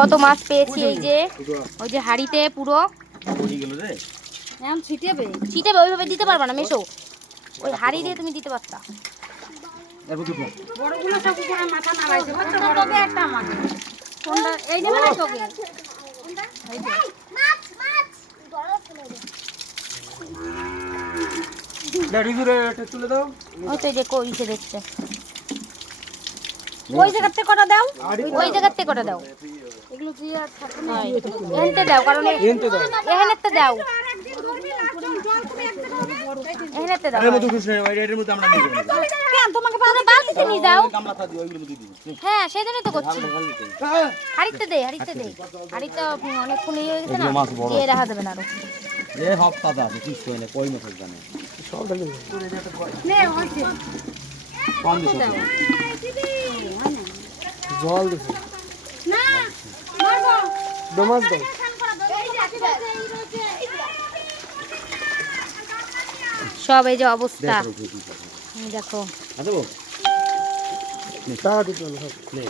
কত মাছ পেয়েছি। এই যে ওই যে হাড়িতে পুরো ছিটেবে ওইভাবে দিতে পারবা না মেশো, ওই হাড়ি দিয়ে তুমি দিতে পারতা। বড়গুলো সব উপরে মাথা নাড়াইছে তবে একটা আমাকে কোনটা এই নেবে না তোকে এই যে মাছ দাড়ি জুড়ে তুলে দাও। ওই তো যে কইছে দেখছে, ওই জায়গাতে কটা দাও ওই জায়গার থেকে কটা দাও, এগুলো দিয়ে আর থাকে না এখানতে দাও, কারণ এনতে দাও। এখানেতে দাও, এখানেতে দাও। এর মধ্যে কিছু নেই, এর মধ্যে আমরা নিয়ে যাবো। কেন তোমাকে তোমরা বালতিতে নিয়ে যাও। গামলা থাকি ওইগুলো মধ্যে দিই। হ্যাঁ সেই জন্যই তো করছি। হাড়িতে দে, হাড়িতে দে, হাড়িতে অনেকক্ষণ ইয়ে হয়ে গেছে না, মাছ বড়। দিয়ে রাখা যাবে না আরো। এ সব তাজা আছে, কিছু হয় না, কই মাছ জানে। সব ঢালি। নে হইছে কম দিছো। জল দিছো। না মারবো দমাস দাও। সব এই যে অবস্থা দেখো। আদো। নে টাকা দিতে হবে সব। নে।